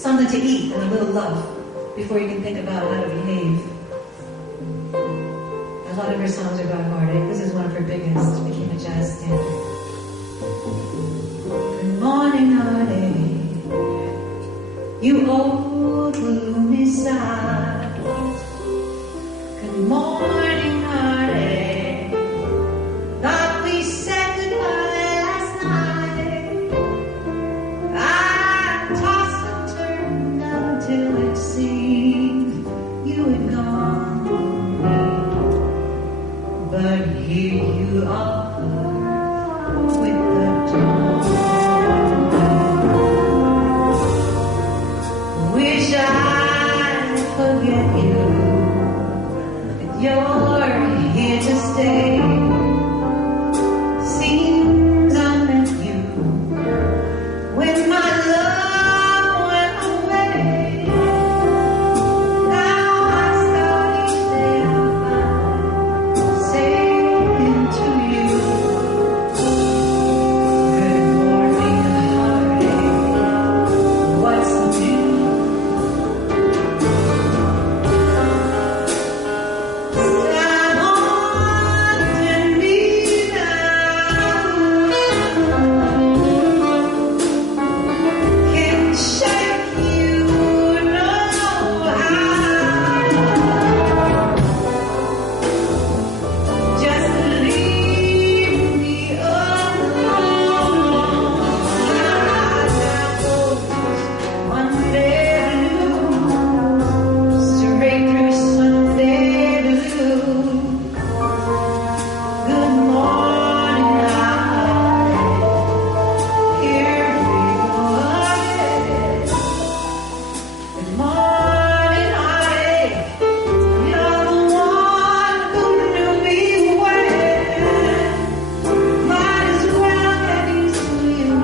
something to eat and a little love before you can think about how to behave. A lot of her songs are about heartache. This is one of her biggest. It became a jazz standard. Good morning, heartache. You old gloomy side. Good morning, heartache. Thought we said goodbye last night. I tossed and turned until it seemed you had gone. But here you are with the dawn. Wish I'd forget you, but you're here to stay. Seems I met you when my love went away. Now I start each day by saying to you, good morning, heartache. What's new? Stop haunting me now. Can't shake you, no how. Just leave me alone. Monday blue, straight through Sunday blue. Good morning, heartache. Here we go again. Good morning, heartache. You're the one who knew me well. Might as well get used to you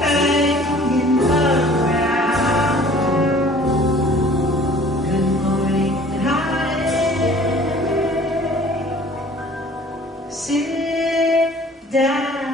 hanging around. Good morning, heartache. Sit down.